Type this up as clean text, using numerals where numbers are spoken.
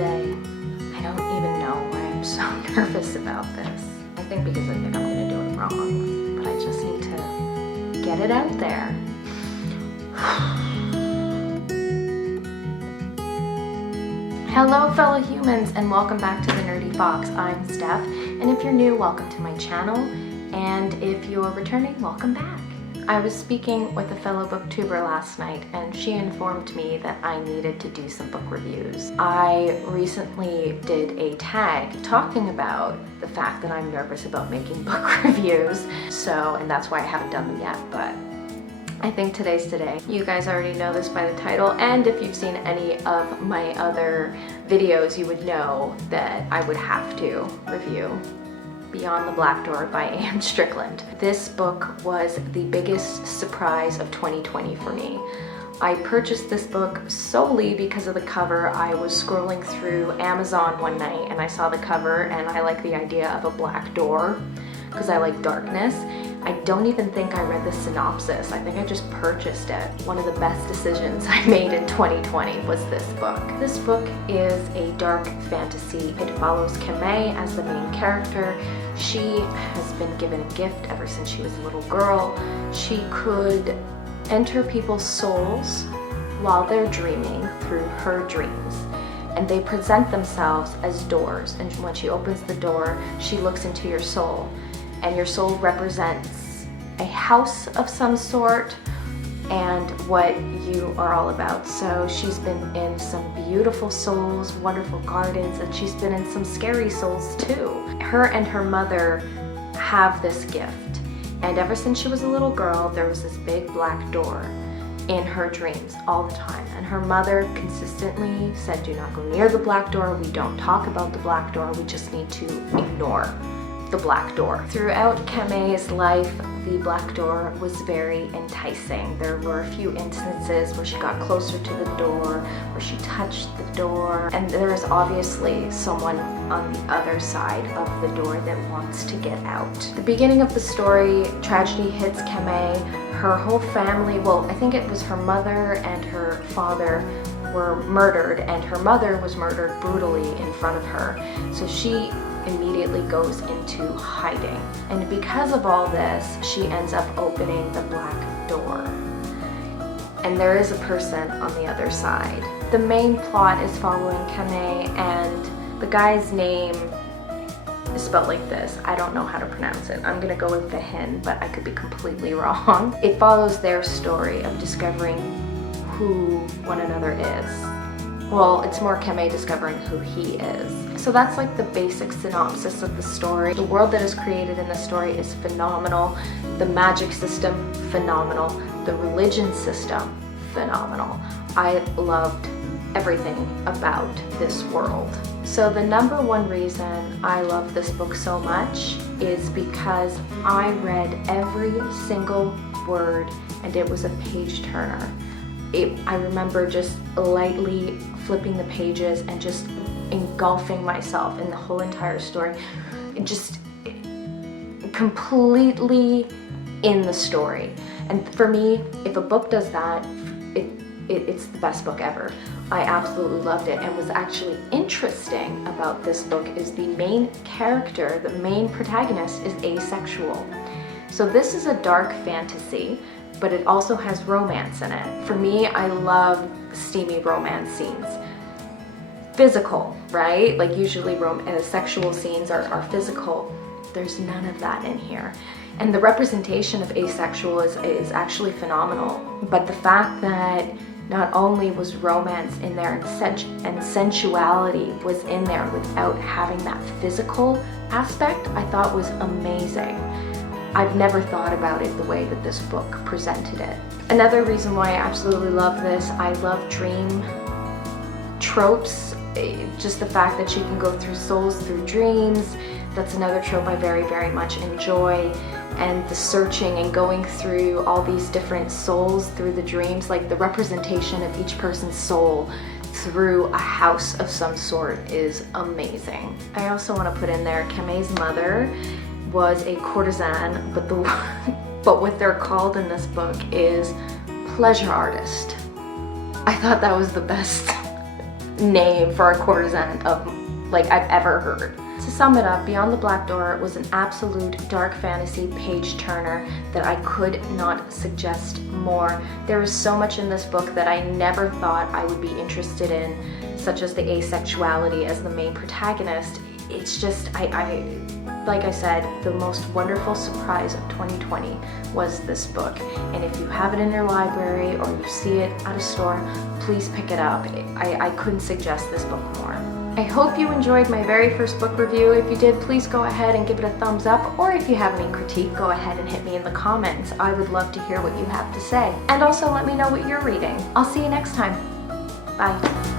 today. I don't even know why I'm so nervous about this. I think because I think I'm gonna do it wrong, but I just need to get it out there. Hello fellow humans, and welcome back to the Nerdy Fox. I'm Steph, and if you're new, welcome to my channel, and if you're returning, welcome back. I was speaking with a fellow booktuber last night, and she informed me that I needed to do some book reviews. I recently did a tag talking about the fact that I'm nervous about making book reviews, and that's why I haven't done them yet, but I think today's today. You guys already know this by the title, and if you've seen any of my other videos, you would know that I would have to review Beyond the Black Door by A.M. Strickland. This book was the biggest surprise of 2020 for me. I purchased this book solely because of the cover. I was scrolling through Amazon one night and I saw the cover, and I like the idea of a black door because I like darkness. I don't even think I read the synopsis. I think I just purchased it. One of the best decisions I made in 2020 was this book. This book is a dark fantasy. It follows Kamei as the main character. She has been given a gift ever since she was a little girl. She could enter people's souls while they're dreaming through her dreams. And they present themselves as doors. And when she opens the door, she looks into your soul. And your soul represents a house of some sort and what you are all about. So she's been in some beautiful souls, wonderful gardens, and she's been in some scary souls too. Her and her mother have this gift, and ever since she was a little girl, there was this big black door in her dreams all the time. And her mother consistently said, do not go near the black door, we don't talk about the black door, we just need to ignore the black door. Throughout Kamei's life, the black door was very enticing. There were a few instances where she got closer to the door, where she touched the door, and there is obviously someone on the other side of the door that wants to get out. The beginning of the story, tragedy hits Kamei. Her whole family, well, I think it was her mother and her father were murdered, and her mother was murdered brutally in front of her. So she immediately goes into hiding. And because of all this, she ends up opening the black door. And there is a person on the other side. The main plot is following Kamei, and the guy's name is spelled like this. I don't know how to pronounce it. I'm gonna go with Vahin, but I could be completely wrong. It follows their story of discovering who one another is. Well, it's more Kamei discovering who he is. So that's like the basic synopsis of the story. The world that is created in the story is phenomenal. The magic system, phenomenal. The religion system, phenomenal. I loved everything about this world. So the number one reason I love this book so much is because I read every single word, and it was a page turner. I remember just lightly flipping the pages and just engulfing myself in the whole entire story. Just completely in the story. And for me, if a book does that, it's the best book ever. I absolutely loved it. And what's actually interesting about this book is the main character, the main protagonist, is asexual. So this is a dark fantasy, but it also has romance in it. For me, I love steamy romance scenes. Physical, right? Like usually sexual scenes are physical. There's none of that in here. And the representation of asexual is actually phenomenal. But the fact that not only was romance in there and sensuality was in there without having that physical aspect, I thought was amazing. I've never thought about it the way that this book presented it. Another reason why I absolutely love this, I love dream tropes. Just the fact that you can go through souls through dreams, that's another trope I very, very much enjoy. And the searching and going through all these different souls through the dreams, like the representation of each person's soul through a house of some sort is amazing. I also want to put in there, Kamei's mother was a courtesan, but what they're called in this book is pleasure artist. I thought that was the best name for a courtesan of like I've ever heard. To sum it up, Beyond the Black Door was an absolute dark fantasy page turner that I could not suggest more. There is so much in this book that I never thought I would be interested in, such as the asexuality as the main protagonist. It's just, like I said, the most wonderful surprise of 2020 was this book. And if you have it in your library or you see it at a store, please pick it up. I couldn't suggest this book more. I hope you enjoyed my very first book review. If you did, please go ahead and give it a thumbs up, or if you have any critique, go ahead and hit me in the comments. I would love to hear what you have to say. And also let me know what you're reading. I'll see you next time. Bye.